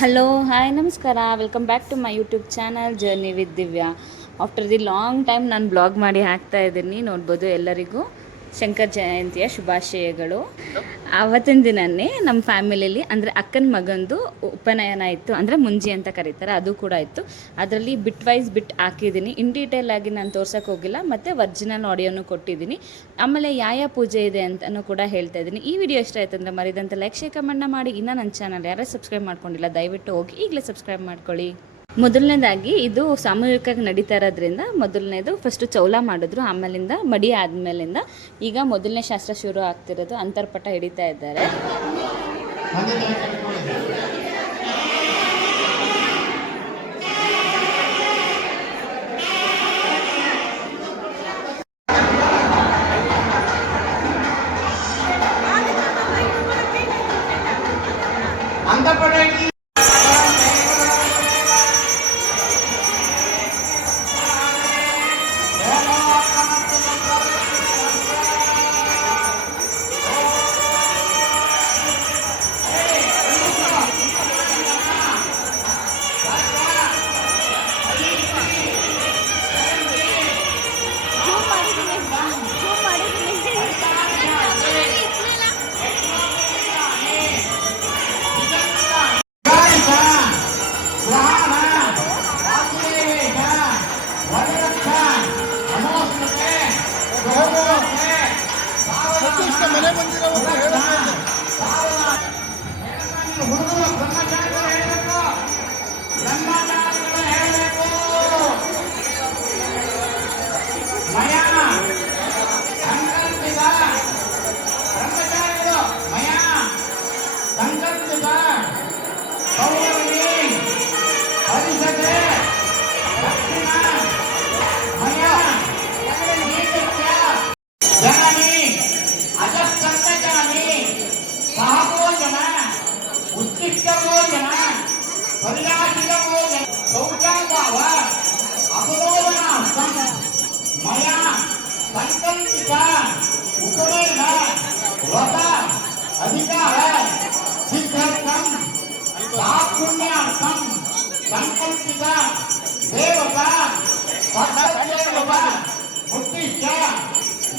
Hello hi ನಮಸ್ಕಾರ, welcome back to my YouTube channel journey with Divya. After the long time ನಾನು blog ಮಾಡಿ ಹಾಕ್ತಾ ಇದ್ದೀನಿ. ನೋಡ್ಬೋದು, ಎಲ್ಲರಿಗೂ ಶಂಕರ ಜಯಂತಿಯ ಶುಭಾಶಯಗಳು. ಆವತ್ತಿನ ದಿನವೇ ನಮ್ಮ ಫ್ಯಾಮಿಲಿಯಲ್ಲಿ ಅಂದರೆ ಅಕ್ಕನ ಮಗಂದು ಉಪನಯನ ಇತ್ತು, ಅಂದರೆ ಮುಂಜಿ ಅಂತ ಕರೀತಾರೆ, ಅದು ಕೂಡ ಇತ್ತು. ಅದರಲ್ಲಿ ಬಿಟ್ ವೈಸ್ ಬಿಟ್ ಹಾಕಿದ್ದೀನಿ. ಇನ್ ಡೀಟೇಲ್ ಆಗಿ ನಾನು ತೋರ್ಸೋಕೆ ಹೋಗಿಲ್ಲ, ಮತ್ತು ಒರಿಜಿನಲ್ ಆಡಿಯೋನು ಕೊಟ್ಟಿದ್ದೀನಿ. ಆಮೇಲೆ ಯಾವ ಪೂಜೆ ಇದೆ ಅಂತಲೂ ಕೂಡ ಹೇಳ್ತಾ ಇದ್ದೀನಿ. ಈ ವಿಡಿಯೋ ಇಷ್ಟ ಆಯಿತು ಅಂದರೆ ಮರಿದಂತೆ ಲೈಕ್ ಶೇರ್ ಕಮೆಂಟ್ ಮಾಡಿ. ಇನ್ನೂ ನನ್ನ ಚಾನಲ್ ಯಾರು ಸಬ್ಸ್ಕ್ರೈಬ್ ಮಾಡ್ಕೊಂಡಿಲ್ಲ ದಯವಿಟ್ಟು ಹೋಗಿ ಈಗಲೇ ಸಬ್ಸ್ಕ್ರೈಬ್ ಮಾಡ್ಕೊಳ್ಳಿ. ಮೊದಲನೇದಾಗಿ ಇದು ಸಾಮೂಹಿಕವಾಗಿ ನಡೀತಾ ಇರೋದ್ರಿಂದ ಮೊದಲನೇದು ಫಸ್ಟು ಚೌಲ ಮಾಡಿದ್ರು, ಆಮೇಲಿಂದ ಮಡಿ ಆದಮೇಲಿಂದ ಈಗ ಮೊದಲನೇ ಶಾಸ್ತ್ರ ಶುರು ಆಗ್ತಿರೋದು. ಅಂತರ್ಪಟ ಹಿಡಿತಾ ಇದ್ದಾರೆ.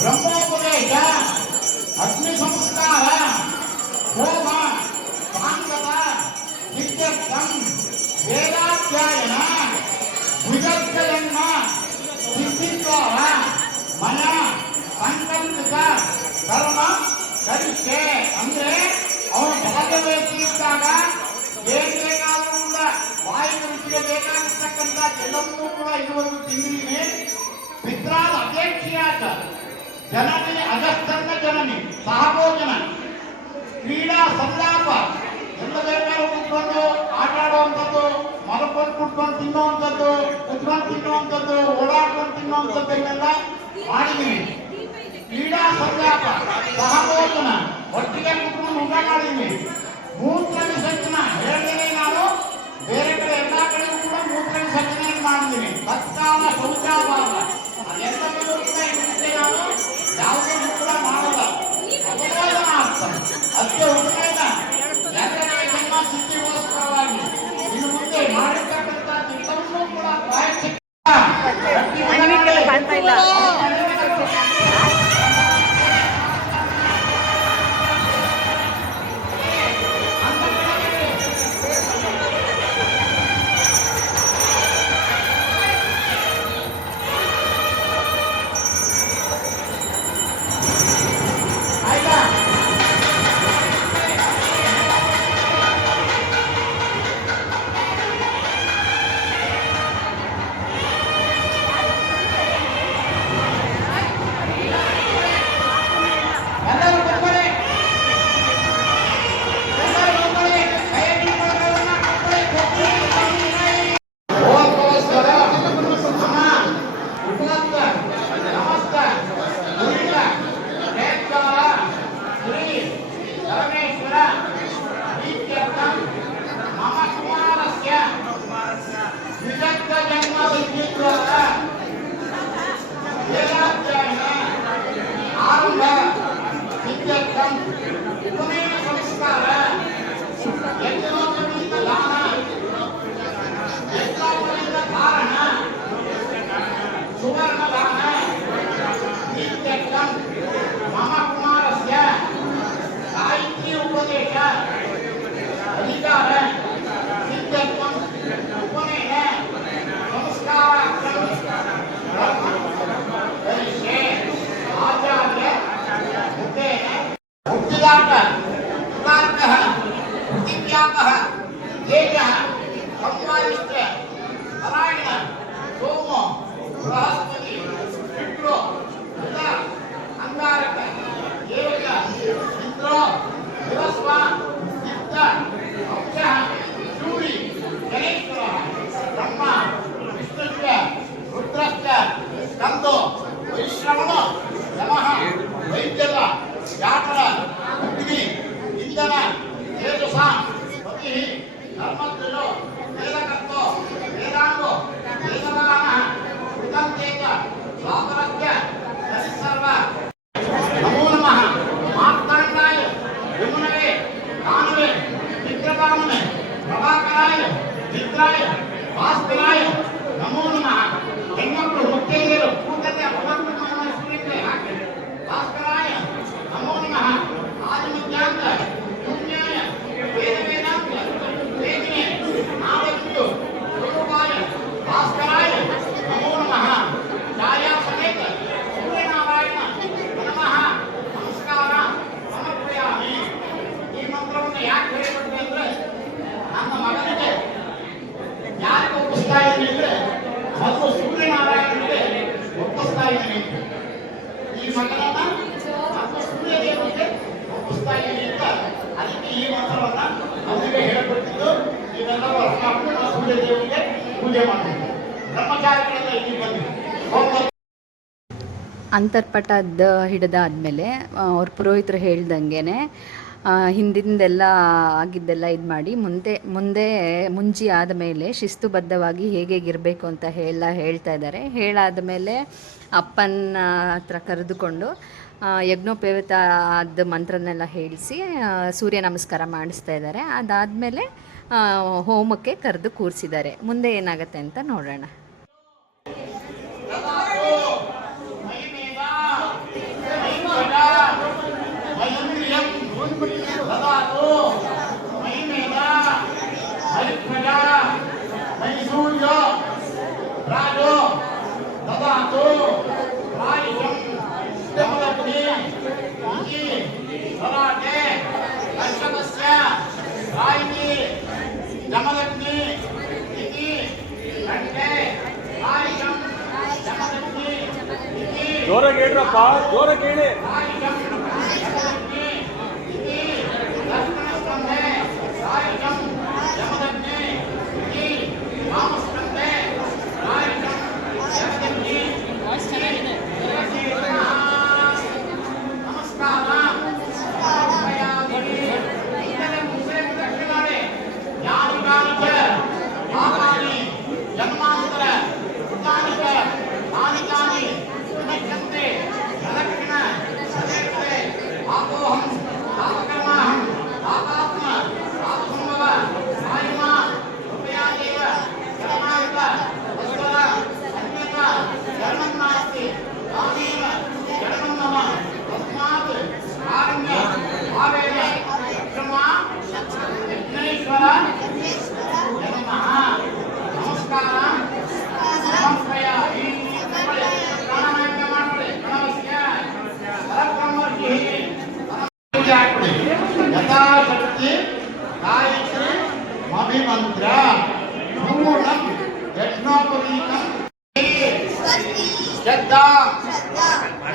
ಬ್ರಹ್ಮೋಪದೇಶ ಅಗ್ನಿ ಸಂಸ್ಕಾರ ಹೋಮ ಸಾಂಗತ ನಿತ್ಯತ್ವಂ ವೇದಾಧ್ಯಾಯನ ಭುಜತ್ವಯನ್ನ ಸಿದ್ಧಿತ್ವ ಮನ ಸಂಕಲ್ಪಿತ ಕರ್ಮ ಕರಿಷ್ಠೆ. ಅಂದ್ರೆ ಅವನು ಭಾಗವಹಿಸಿದ್ದಾಗ ಏನ್ ಬೇಕಾದ್ರೂ ಕೂಡ ಬಾಯಿ ರುಚಿಗೆ ಬೇಕಾಗಿರ್ತಕ್ಕಂಥ ಎಲ್ಲವನ್ನೂ ಕೂಡ ಇದುವರೆಗೂ ತಿಂದಿದ್ದೀನಿ. ಪಿತ್ರಾದ ಅಪೇಕ್ಷೆಯಾದ ಜನನಿ ಅಗಸ್ತನ್ನ ಜನನಿ ಸಹಭೋಜನ ಕ್ರೀಡಾ ಸಂಲಾಪ ಎಲ್ಲ ಬೇಕಾದ್ರೂ ಕುತ್ಕೊಂಡು ಆಟ ಆಡುವಂಥದ್ದು, ಮಲ್ಕೊಂಡು ಕುತ್ಕೊಂಡು ತಿನ್ನುವಂಥದ್ದು, ಕುತ್ಕೊಂಡು ತಿನ್ನುವಂಥದ್ದು, ಓಡಾಡ್ಕೊಂಡು ತಿನ್ನುವಂಥದ್ದು ಇವೆಲ್ಲ ಮಾಡಿದ್ದೀನಿ. ಕ್ರೀಡಾ ಸಂಲಾಪ ಸಹಭೋಜನ ಒಟ್ಟಿಗೆ ಕುತ್ಕೊಂಡು ಊಟ ಮಾಡಿದ್ದೀನಿ. ಮೂತ್ರ ವಿಸರ್ಜನ ಹೇಳಿದ್ದೀನಿ ನಾನು, ಬೇರೆ ಕಡೆ ಎಲ್ಲಾ ಕಡೆಗೂ ಕೂಡ ಮೂತ್ರ ವಿಸರ್ಜನೆ ಮಾಡಿದ್ದೀನಿ. ತತ್ಕಾಲ ಶೌಚಾಭಾವ ಎಲ್ಲವನ್ನೂ ಕೂಡ ಇರುತ್ತೆ. ನಾನು ಯಾವುದೇ ಕೂಡ ಮಾಡಲ್ಲ. ಅದಕ್ಕೆ ಉಪನಯನ ಎರಡನೇ ಜನ್ಮ ಸಿದ್ಧಿಗೋಸ್ಕರವಾಗಿ ಇನ್ನು ಮುಂದೆ ಮಾಡಿರ್ತಕ್ಕಂಥ ಎಲ್ಲವನ್ನೂ ಕೂಡ ಪ್ರಾಯಶ್ಚಿತ್ತ ತೇಜ ಸಂಪಾದಿತ್ಯ ನಾರಾಯಣ ಸೋಮ ಬೃಹಸ್ಪತಿ ಶುಕ್ರ ಬುಧ ಅಂಗಾರಕ ಏಕ ಇಂದ್ರ ಬೃಹಸ್ಪ ಚಿತ್ತ ಅಂಶ ಸೂರಿ ಗಣೇಶ್ವರ ಬ್ರಹ್ಮ ವಿಷ್ಣುಶ್ಚ ರುದ್ರಶ್ಚ ಸ್ಕಂದೋ ವೈಶ್ರವಣ ನಮಃ ವೈದ್ಯದ ಜಾಟರ ಅಗ್ನಿ ಇಂಧನ ತೇಜಸ ಪತಿ ಧರ್ಮಧ್ವಜೋ ವೇದಕರ್ತೋ ವೇದಾಂಗೋ ವೇದವಾಹನ ಕೃತಂತೇಜ ಸಾಮರಸ್ಯ ಸರ್ವ ನಮೋ ನಮಃ ಮಾರ್ತಾಂಡಾಯ ವಿಮುನವೇ ಕಾನುವೆ ಚಿತ್ರಕಾಮನೆ ಪ್ರಭಾಕರಾಯ ಚಿತ್ರಾಯ ಭಾಸ್ಕರಾಯ ನಮೋ ನಮಃ ಹೆಣ್ಮಕ್ಳು ಮುಖ್ಯರು ಕೂತತೆ ಭಾಸ್ಕರಾಯ ನಮೋ ನಮಃ ಆದಿಮಧ್ಯಾಂತ ಪುಣ್ಯಾಯ ವೇದ ವೇದಾಂತ ವೇದಿನೆ ನಾವತ್ತು ಸ್ವರೂಪಾಯ ಭಾಸ್ಕರಾಯ ನಮೋ ನಮಃ ಛಾಯಾ ಸಮೇತ ಸೂರ್ಯನಾರಾಯಣ ನಮಃ ನಮಸ್ಕಾರ ಸಮರ್ಪಯಾಮಿ. ಈ ಮಂತ್ರವನ್ನು ಯಾಕೆ ಹೇಳಿಕೊಡ್ತೀನಿ ಅಂದ್ರೆ ನಮ್ಮ ಮಗನಿಗೆ ಯಾರಿಗೆ ಒಪ್ಪಿಸ್ತಾ ಇದ್ದೀನಿ ಅಂದ್ರೆ ಮೊದಲು ಸೂರ್ಯನಾರಾಯಣನಿಗೆ ಒಪ್ಪಿಸ್ತಾ ಇದ್ದೀನಿ. ಈ ಮಗನನ್ನ ನಮ್ಮ ಸೂರ್ಯ ದೇವರಿಗೆ ಒಪ್ಪಿಸ್ತಾ ಇದ್ದೀನಿ ಅಂತ ಅದಕ್ಕೆ ಈ ಮಂತ್ರವನ್ನ ಅವರಿಗೆ ಹೇಳಿಕೊಟ್ಟಿದ್ದು. ನೀವೆಲ್ಲರೂ ಅರ್ಥ ಮಾಡ್ಕೊಂಡು ಸೂರ್ಯ ದೇವರಿಗೆ ಪೂಜೆ ಮಾಡಬೇಕು. ಬ್ರಹ್ಮಚಾರಿಗಳೆಲ್ಲ ಇಲ್ಲಿ ಬಂದಿದೆ. ಅಂತರ್ಪಟದ ಹಿಡಿದಾದ್ಮೇಲೆ ಅವ್ರ ಪುರೋಹಿತರು ಹೇಳ್ದಂಗೆ ಹಿಂದಿಂದೆಲ್ಲ ಆಗಿದ್ದೆಲ್ಲ ಇದು ಮಾಡಿ ಮುಂಜಿ ಆದಮೇಲೆ ಶಿಸ್ತುಬದ್ಧವಾಗಿ ಹೇಗಿರಬೇಕು ಅಂತ ಹೇಳ್ತಾ ಇದ್ದಾರೆ. ಹೇಳಾದ ಮೇಲೆ ಅಪ್ಪನ ಹತ್ರ ಕರೆದುಕೊಂಡು ಯಜ್ಞೋಪೇತದ ಮಂತ್ರನೆಲ್ಲ ಹೇಳಿಸಿ ಸೂರ್ಯ ನಮಸ್ಕಾರ ಮಾಡಿಸ್ತಾ ಇದ್ದಾರೆ. ಅದಾದಮೇಲೆ ಹೋಮಕ್ಕೆ ಕರೆದು ಕೂರಿಸಿದ್ದಾರೆ. ಮುಂದೆ ಏನಾಗುತ್ತೆ ಅಂತ ನೋಡೋಣ. ರಾಜೋ ದದಾತು ರಾಯಿಷಂ ಜಮದಗ್ನಿ ಇತಿ ಸರಾಟೆ ಲಕ್ಷಣಸ್ಯ ರಾಯಿತಿ ಜಮದಗ್ನಿ ಇತಿ ಗಂಟೆ ರಾಯಿಷಂ ಜಮದಗ್ನಿ ಇತಿ ಜೋರಾಗಿ ಹೇಳ್ರಪ್ಪ, ಜೋರಾಗಿ ಹೇಳಿ. ರಾಯಿಷಂ ಜಮದಗ್ನಿ ಇತಿ ಲಕ್ಷಣಸ್ಕಂಧೆ ರಾಯಿಷಂ ಜಮದಗ್ನಿ ಇತಿ ವಾಮಸ್ಕಂಧೆ ರಾಯಿಷಂ ಜಮದಗ್ನಿ ನಮಸ್ಕಾರ ಜನ್ಮಾಂತರ ಕೃತಾನಿಕ ನಾನಿಕಾನಿ ವಿನಶ್ಯಂತೆ ಪ್ರದಕ್ಷಿಣ ಸದೇಕರೆ ಆಪೋಹಂ ಪಾಪಕರ್ಮಾಹಂ ಪಾಪಾತ್ಮ ಪಾಪಸಂಭವ ವಾಯುಮಾ ಕೃಪಯಾದೇವ ಶರಣಾಗತ ವಸ್ವರ ಅನ್ಯತ ಶರಣಂ ನಾಸ್ತಿ ತಾಮೇವ ಶರಣಂ ಮಮ ತಸ್ಮಾತ್ ಕಾರುಣ್ಯ ಭಾವೇನ ಕ್ಷಮಾ ಯಜ್ಞೇಶ್ವರ ನಮಃ. ನಮಸ್ಕಾರ ಸಮರ್ಪಯಾಮಿ. ಪ್ರಾಣಾಯಾಮ ಮಾಡ್ಕೊಳ್ಳಿ. ಪ್ರಣವಸ್ಯ ಪರಬ್ರಹ್ಮರ್ಷಿ ಪೂಜೆ ಹಾಕ್ಕೊಳ್ಳಿ. ಯಥಾಶಕ್ತಿ ಗಾಯತ್ರಿ ಅಭಿಮಂತ್ರ ಪೂರ್ಣಂ ಯಜ್ಞೋಪವೀತಂ ಶ್ರದ್ಧಾ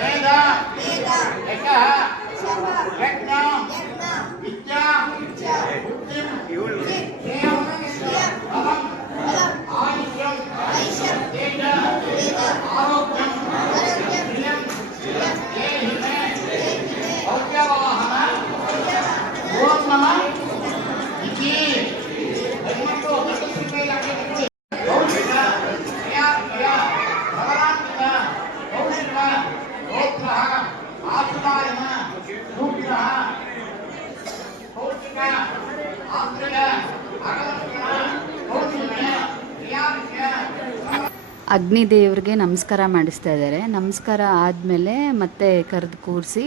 ವೇದ ಯಶಃ ಯಜ್ಞ ವಿದ್ಯಾ ಬುದ್ಧಿಂ ಶ್ರೇಯಂ ಫಲಂ ಆಯುಷ್ಯಂ ತೇಜ ಆರೋಗ್ಯಂ ಶ್ರಿಯಂ ದೇಹಿ ಮೇ ಭವ್ಯವಾಹನ ಓಂ ನಮಃ ಇತಿ ಹೆಣ್ಮಕ್ಳು ಗಂಡಸ್ರ ಕೈಲಿ ಹಾಕಿ ಕೌಶಿಕ ಕ್ರಿಯಾತ್ಮಕ ಭಗವಾನ್ವಿತ ಕೌಶಿಕ ಗೋತ್ರ ಆಸುರಾಯನ ಸೂರ್ಯ ಕೌಶಿಕ ಆಶ್ರಯ ಆಗಮನ ಕೌಶಿಕ ಕ್ರಿಯಾತ್ಮಕ ಅಗ್ನಿದೇವ್ರಿಗೆ ನಮಸ್ಕಾರ ಮಾಡಿಸ್ತಾ ಇದ್ದಾರೆ. ನಮಸ್ಕಾರ ಆದಮೇಲೆ ಮತ್ತೆ ಕರೆದು ಕೂರಿಸಿ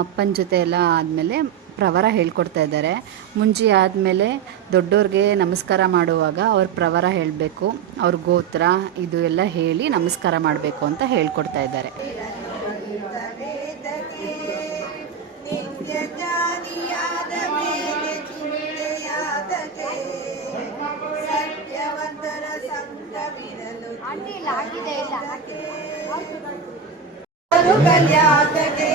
ಅಪ್ಪನ ಜೊತೆ ಎಲ್ಲ ಆದಮೇಲೆ ಪ್ರವರ ಹೇಳ್ಕೊಡ್ತಾ ಇದ್ದಾರೆ. ಮುಂಜಿ ಆದಮೇಲೆ ದೊಡ್ಡವ್ರಿಗೆ ನಮಸ್ಕಾರ ಮಾಡುವಾಗ ಅವ್ರ ಪ್ರವರ ಹೇಳಬೇಕು, ಅವ್ರ ಗೋತ್ರ ಇದು ಎಲ್ಲ ಹೇಳಿ ನಮಸ್ಕಾರ ಮಾಡಬೇಕು ಅಂತ ಹೇಳ್ಕೊಡ್ತಾ ಇದ್ದಾರೆ. ನಿತ್ಯ ಜಾತಿಯಾದ ಮೇಲೆ ಚಿಂತೆಯಾದತೆ ಬದುಕಲ್ಯಾತಗೆ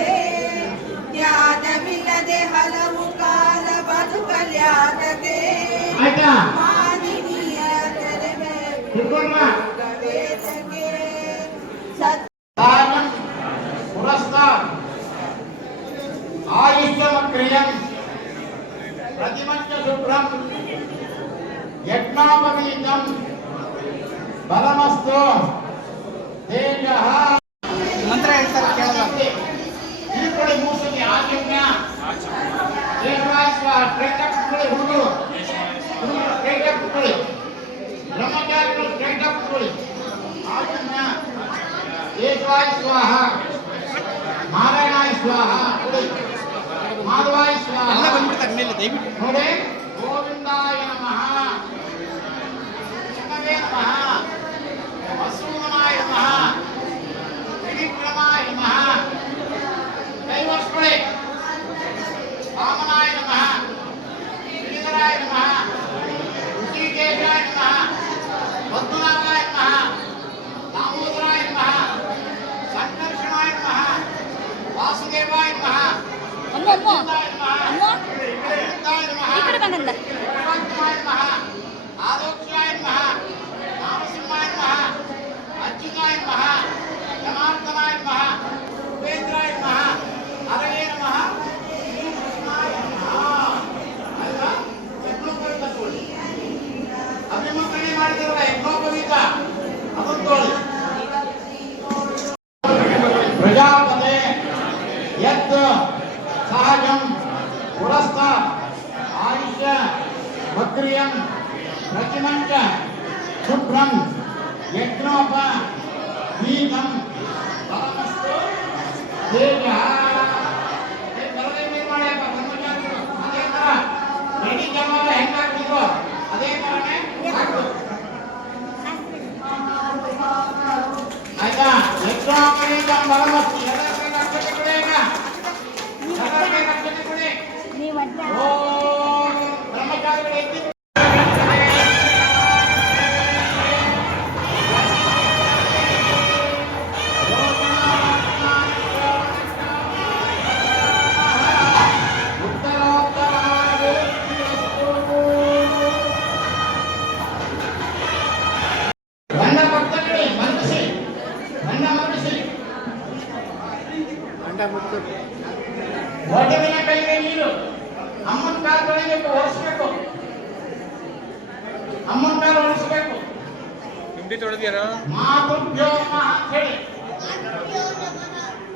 ಜ್ಞಾನವಿಲ್ಲದೆ ಹಲವು ಕಾಲ ಬದುಕಲ್ಯಾತಗೆ ಆಯ್ತಾ ಮಾನಿನಿಯ ತೆರೆವೆ ತಿಳ್ಕೊಂಡ್ರ ವೇದಕ್ಕೆ ಸತ್ ಧಾರಣ ಪುರಸ್ಕಾರ ಆಯುಷ್ಯಮಕ್ರಿಯಂ ಪ್ರತಿಮಂಚ ಶುಭ್ರಂ ಯಜ್ಞಾಪವೀತಂ ಬಲಮಸ್ತು ತೇಜಃ ಮಂತ್ರ ಹೇಳ್ತಾರೆ ಕೇಳಲ್ಲ ಈ ಕಡೆ ಮೂಸಲಿ ಆಜ್ಞಾ ಏಕವಾಸ್ವ ಸ್ಟ್ರೈಟ್ ಅಪ್ ಕೂತ್ಕೊಳ್ಳಿ ಹುಡುಗರು ಸ್ಟ್ರೈಟ್ ಅಪ್ ಕೂತ್ಕೊಳ್ಳಿ ಬ್ರಹ್ಮಚಾರಿಗಳು ಸ್ಟ್ರೈಟ್ ಅಪ್ ಕೂತ್ಕೊಳ್ಳಿ ಆಜ್ಞಾ ಏಕವಾಯ್ ಸ್ವಾಹ ನಾರಾಯಣಾಯ ಸ್ವಾಹ ಮಾಧವಾಯ ಸ್ವಾಹ ಎಲ್ಲ ಬಂದ್ಬಿಡ್ತಾರೆ ಮೇಲೆ ದಯವಿಟ್ಟು ನೋಡಿ ಗೋವಿಂದಾಯ ನಮಃ ಶಿವವೇ ನಮಃ ವಸೂನಾಯ ನಮಃ ತ್ರಿವಿಕ್ರಮಾಯ ನಮಃ ದೈವಸ್ಮಳೆ ವಾಮನಾಯ ನಮಃ ಶ್ರೀಧರಾಯ ನಮಃ ಋಷಿಕೇಶಾಯ ನಮಃ ಪದ್ಮನಾಭಾಯ ನಮಃ दामोदराय नमः संकर्षणाय नमः वासुदेवाय नमः ಅಮ್ಮ ಅಮ್ಮ ಅಮ್ಮ ಈ ಕಡೆ ಬಂದಂದ परमात्माय नमः आदोक्षाय नमः नामसिंहाय नमः अच्युताय नमः जनार्दनाय नमः उपेन्द्राय नमः हरये नमः श्रीकृष्णाय नमः अल्ವಾ ಯಜ್ಞೋಪವೀತ ತೋಳಿ ಅಭಿಮಂತ್ರಣೆ ಮಾಡಿದರಲ್ಲ ಯಜ್ಞೋಪವೀತ ಅದನ್ನು ತೋಳಿ ಪ್ರಜಾಪತೆ ಯತ್ ಸಹಜಂ ಪುರಸ್ತ ಆಯುಷ್ಯ ವಕ್ರಿಯಂ ಪ್ರತಿಮಂಚ ಶುಭ್ರಂ ಯಜ್ಞೋಪ ವೀತಂ ಬಲಮಸ್ತು ತೇಜ ಬರದೇ ಮಾಡ್ಯಾಕ ಬ್ರಹ್ಮಚಾರಿಗಳು ಅದೇ ತರ ರೆಡಿ ಜಮಾಲ ಹೆಂಗಾಗ್ತಿದ್ರು ಅದೇ ತರನೇ ಹಾಕು ಆಯ್ತಾ ಯಜ್ಞೋಪವೀತಂ ಬಲಮಸ್ತು ಎಲ್ಲರಿಗೆ ರಕ್ಷಣೆ ಕೊಡಿ ಈಗ ಎಲ್ಲರಿಗೆ ರಕ್ಷಣೆ ಕೊಡಿ ಓಂ ಬ್ರಹ್ಮಚಾರಿಗಳು ಎದ್ದು ಗಂಡ ಭಕ್ತರಿಗೆ ಮಂಡಿಸಿ ಗಂಡ ಮಂಡಿಸಿ ಒಡವಿನ ಕೈಗೆ ನೀರು ಅಮ್ಮನ ಕಾಲುಗಳಿಗೆ ಒರೆಸ್ಬೇಕು ಅಮ್ಮನ ಕಾಲು ಒರೆಸ್ಬೇಕು ನಿಮ್ದಿ ತೊಳೆದ್ಯಾರ ಮಾತುಭ್ಯೋ ನಮಃ ಅಂತ ಹೇಳಿ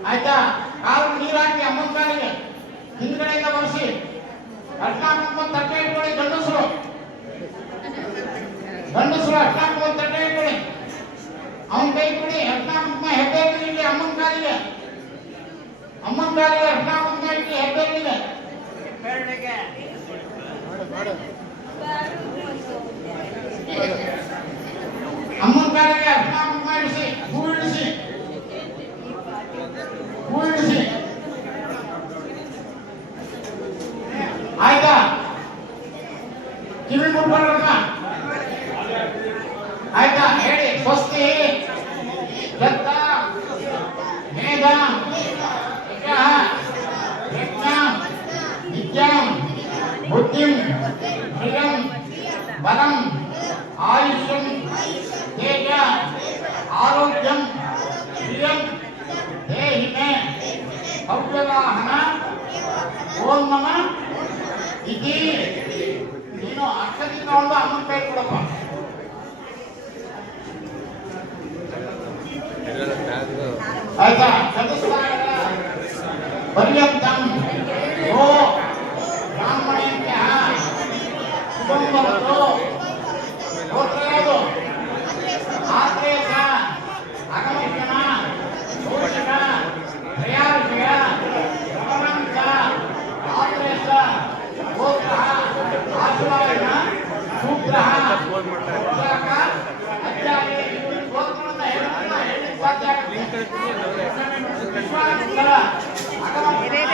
ಆಯ್ತಾ ಕಾಲು ನೀರು ಹಾಕಿ ಅಮ್ಮನ ಕಾಲಿಗೆ ಹಿಂದ್ಗಡೆಯಿಂದ ಒರೆಸಿ ಅರ್ಶನ ತಟ್ಟೆ ಇಟ್ಕೊಳ್ಳಿ ಗಂಡಸರು ಅರ್ಶನ ತಟ್ಟೆ ಇಟ್ಕೊಳ್ಳಿ ಅವನ ಕೈ ಕೊಡಿ ಅರ್ಶನ ಹೆಬ್ಬೆ ಇರಲಿ ಅಮ್ಮನ ಕಾಲಿಗೆ ಅರ್ಶನ ಇಟ್ಲಿ ಹೆಬ್ಬೆ ಇರಲಿ ಅಮ್ಮನ ಕಾಲಿಗೆ ಅರ್ಶನ ಇಡಿಸಿ ಹೂ ಇಡಿಸಿ ಆಯ್ತಾ ಕಿವಿ ಮುಟ್ಕೊಂಡ್ರಕ್ಕ ಆಯ್ತಾ ಹೇಳಿ ಸ್ವಸ್ತಿ ದತ್ತ ಮೇಧ ಯಜ್ಞ ವಿದ್ಯಾಂ ಬುದ್ಧಿಂ ಶ್ರಿಯಂ ಬಲಂ ಆಯುಷ್ಯಂ ತೇಜ ಆರೋಗ್ಯಂ ಶ್ರಿಯಂ ದೇಹಿ ಮೇ ಅವ್ಯವಾಹನ ಓಂ ನಮಃ ಇತಿ ನೀನು ಅಕ್ಷತೆ ತಗೊಂಡು ಅಮ್ಮನ ಕೈ ಕೊಡಪ್ಪ ಆಯ್ತಾ ಚತುಸ್ಸಾಗರ ಪರ್ಯಂತಂ ಓ ಬ್ರಾಹ್ಮಣೇಭ್ಯಃ ಶುಭಂ ಭವತು ಗೋತ್ರಯಾದು ಆತ್ರೇಯ ಅಗಮಕ್ಷಣ ಘೋಷಕ ತ್ರಯಾರ್ಷಯ ಸಮರಂತ ಆತ್ರೇಯ ಗೋತ್ರ ಆಶುವಾಯನ ಶೂದ್ರ ಗೋತ್ರಕ ಅಧ್ಯಾಯ ಗೋತ್ರವನ್ನು ಹೇಳಿ ಸಾಧ್ಯ ಆಗುತ್ತೆ ವಿಶ್ವಾಮಿತ್ರ ಅಗಮಕ್ಷಣ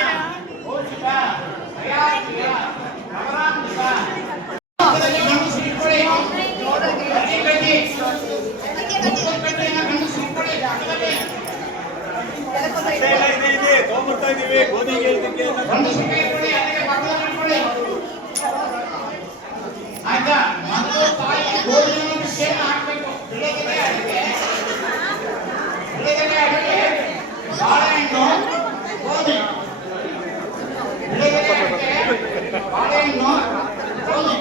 ಘೋಷಕ ತ್ರಯಾರ್ಷಯ ಸಮರಾಂತ ಗಂಡಸರು ಇಟ್ಕೊಳ್ಳಿ ತಗೊಂಡ್ಬರ್ತಾ ಇದೀವಿ ಗೋಧಿಗೆ ಇದಕ್ಕೆ ಗಂಡಸರ ಕೈ ಕೊಡಿ, ಅದಕ್ಕೆ ಪಕ್ಕದಲ್ಲಿ ಮಾಡ್ಕೊಳ್ಳಿ. ಆಯ್ತಾ? ಮೊದಲು ತಾಯಿ ಗೋಧಿಯನ್ನು ಭಿಕ್ಷೆಯನ್ನು ಹಾಕ್ಬೇಕು. ಬೆಳೆದೆಲೆ ಅಡಿಕೆ, ಬಾಳೆಹಣ್ಣು, ಗೋಧಿ. ಬೆಳೆದೆಲೆ ಅಡಿಕೆ, ಬಾಳೆಹಣ್ಣು, ಗೋಧಿ.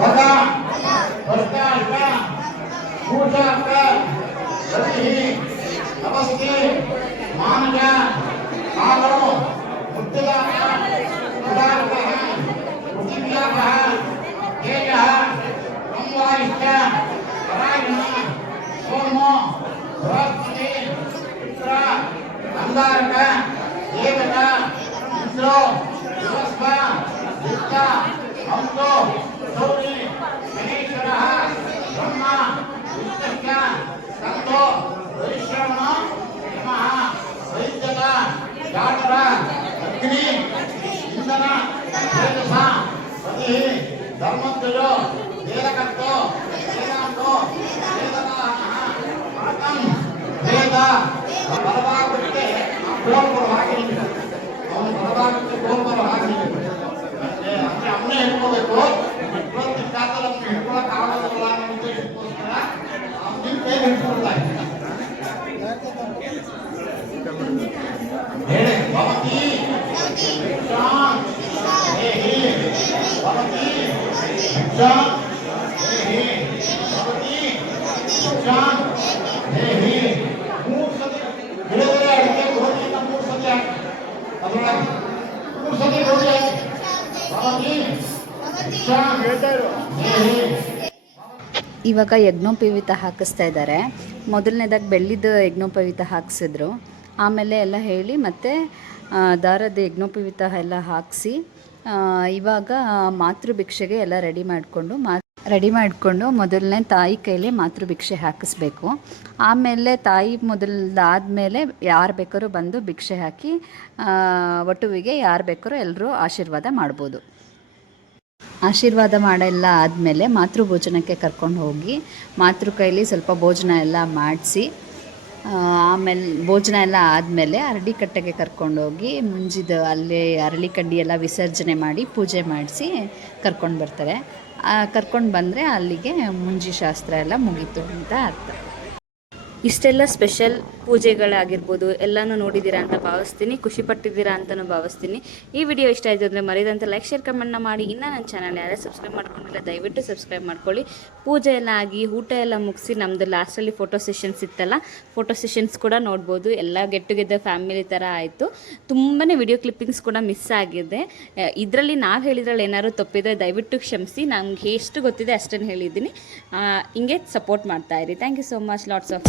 ಭಗ, ಭರ್ತ ಅಲ್ಕ, ಕೂಟ ಅಲ್ಕ, ಸತಿ, ತಪಸ್ತಿ, ಮಾನಜ, ಕಾಲು, ಮುತ್ತುದಾರ, ಉದಾರಕ, ಉಚಿಂಗಾಕ, ತೇಜ, ಸಂವಾರಿಷ್ಟ, ಪರಾಯಣ, ಸೋಮೋ, ಬೃಹಸ್ಪತಿ, ಮಿತ್ರ, ಅಂಗಾರಕ, ದೇವತ, ಇಸ್ರೋ, ಬೃಹಸ್ಪ, ವಿತ್ತ, ಹಂಸೋ, ಸೌರಿ, ಗಣೇಶ್ವರ, ಬ್ರಹ್ಮ, ವಿಷ್ಣುಶ್ಚ, ಸ್ಕಂದೋ, ವೈಶ್ರವಣ, ಯಮಃ, ವೈದ್ಯಕ, ಜಾಠರ, ಅಗ್ನಿ, ಇಂಧನ, ತೇಜಸ, ಪತಿ, ಧರ್ಮಧ್ವಜೋ, ವೇದಕರ್ತೋ, ವೇದಾಂತೋ, ವೇದನಾಹ, ಮಾತಂ, ವೇದ. ಬಲಭಾಗಕ್ಕೆ ಗೋಲ್ಬರು ಹಾಕಿ ಅವನು ಬಲಭಾಗಕ್ಕೆ ಗೋಲ್ಬರು ಹಾಕಿ ಅಂದ್ರೆ ಅವನೇ ಹಿಡ್ಕೋಬೇಕು. ಪ್ರತಿ ಕಾಲದಲ್ಲಿ ಅವನು ಹಿಡ್ಕೊಳಕ್ ಆಗೋದಿಲ್ಲ ಅನ್ನೋ ಉದ್ದೇಶಕ್ಕೋಸ್ಕರ ಅವನ ಕೈ ಹಿಡ್ಕೊಳ್ತಾ ಇದ್ದಾನೆ. ಹೇಳಿ ಭವತಿ ಭಿಕ್ಷಾಂ ದೇಹಿ, ಭವತಿ ಭಿಕ್ಷಾಂ ದೇಹಿ, ಭವತಿ ಭಿಕ್ಷಾಂ ದೇಹಿ. 3 ಸತಿ ಬೆಳೆದರೆ ಅಡಿಕೆ ಗೋಧಿಯನ್ನು 3 ಸತಿ ಹಾಕಿ ಅದರೊಳಗೆ 3 ಸತಿ ಗೋಧಿ ಹಾಕಿ ಭವತಿ ಭಿಕ್ಷಾಂ ದೇಹಿ. ಇವಾಗ ಯಜ್ಞೋಪವೀತ ಹಾಕಿಸ್ತಾ ಇದ್ದಾರೆ. ಮೊದಲನೇದಾಗಿ ಬೆಳ್ಳಿದ ಯಜ್ಞೋಪವೀತ ಹಾಕಿಸಿದ್ರು, ಆಮೇಲೆ ಎಲ್ಲ ಹೇಳಿ ಮತ್ತು ದಾರದ ಯಜ್ಞೋಪವೀತ ಎಲ್ಲ ಹಾಕಿಸಿ ಇವಾಗ ಮಾತೃಭಿಕ್ಷೆಗೆ ಎಲ್ಲ ರೆಡಿ ಮಾಡಿಕೊಂಡು ಮೊದಲನೇ ತಾಯಿ ಕೈಲಿ ಮಾತೃಭಿಕ್ಷೆ ಹಾಕಿಸ್ಬೇಕು. ಆಮೇಲೆ ತಾಯಿ ಮೊದಲಾದಮೇಲೆ ಯಾರು ಬೇಕಾದ್ರೂ ಬಂದು ಭಿಕ್ಷೆ ಹಾಕಿ ವಟುವಿಗೆ ಯಾರು ಬೇಕಾದ್ರೂ ಎಲ್ಲರೂ ಆಶೀರ್ವಾದ ಮಾಡ್ಬೋದು. ಆಶೀರ್ವಾದ ಮಾಡೆಲ್ಲ ಆದಮೇಲೆ ಮಾತೃಭೋಜನಕ್ಕೆ ಕರ್ಕೊಂಡು ಹೋಗಿ ಮಾತೃ ಕೈಲಿ ಸ್ವಲ್ಪ ಭೋಜನ ಎಲ್ಲ ಮಾಡಿಸಿ ಆಮೇಲೆ ಭೋಜನ ಎಲ್ಲ ಆದಮೇಲೆ ಅರಳಿಕಟ್ಟೆಗೆ ಕರ್ಕೊಂಡೋಗಿ ಮುಂಜಿದ ಅಲ್ಲೇ ಅರಳಿ ಕಡ್ಡಿ ಎಲ್ಲ ವಿಸರ್ಜನೆ ಮಾಡಿ ಪೂಜೆ ಮಾಡಿಸಿ ಕರ್ಕೊಂಡು ಬರ್ತಾರೆ. ಕರ್ಕೊಂಡು ಬಂದರೆ ಅಲ್ಲಿಗೆ ಮುಂಜಿ ಶಾಸ್ತ್ರ ಎಲ್ಲ ಮುಗೀತು ಅಂತ ಅರ್ಥ. ಇಷ್ಟೆಲ್ಲ ಸ್ಪೆಷಲ್ ಪೂಜೆಗಳಾಗಿರ್ಬೋದು ಎಲ್ಲನೂ ನೋಡಿದ್ದೀರಾ ಅಂತ ಭಾವಿಸ್ತೀನಿ, ಖುಷಿ ಪಟ್ಟಿದ್ದೀರಾ ಅಂತಲೂ ಭಾವಿಸ್ತೀನಿ. ಈ ವಿಡಿಯೋ ಇಷ್ಟ ಆಯಿತು ಅಂದರೆ ಮರಿದಂತೆ ಲೈಕ್ ಶೇರ್ ಕಮೆಂಟ್ನ ಮಾಡಿ. ಇನ್ನೂ ನನ್ನ ಚಾನಲ್ ಯಾರೇ ಸಬ್ಸ್ಕ್ರೈಬ್ ಮಾಡ್ಕೊಂಡಿಲ್ಲ ದಯವಿಟ್ಟು ಸಬ್ಸ್ಕ್ರೈಬ್ ಮಾಡ್ಕೊಳ್ಳಿ. ಪೂಜೆ ಎಲ್ಲ ಆಗಿ ಊಟ ಎಲ್ಲ ಮುಗಿಸಿ ನಮ್ಮದು ಲಾಸ್ಟಲ್ಲಿ ಫೋಟೋ ಸೆಷನ್ಸ್ ಇತ್ತಲ್ಲ, ಫೋಟೋ ಸೆಷನ್ಸ್ ಕೂಡ ನೋಡ್ಬೋದು. ಎಲ್ಲ ಗೆಟ್ ಟುಗೆದರ್ ಫ್ಯಾಮಿಲಿ ಥರ ಆಯಿತು. ತುಂಬಾ ವಿಡಿಯೋ ಕ್ಲಿಪ್ಪಿಂಗ್ಸ್ ಕೂಡ ಮಿಸ್ ಆಗಿದೆ. ಇದರಲ್ಲಿ ನಾವು ಹೇಳಿದ್ರಲ್ಲಿ ಏನಾದ್ರು ತಪ್ಪಿದ್ರೆ ದಯವಿಟ್ಟು ಕ್ಷಮಿಸಿ. ನಂಗೆ ಎಷ್ಟು ಗೊತ್ತಿದೆ ಅಷ್ಟನ್ನು ಹೇಳಿದ್ದೀನಿ. ಹಿಂಗೆ ಸಪೋರ್ಟ್ ಮಾಡ್ತಾಯಿರಿ. Thank you so much. Lots of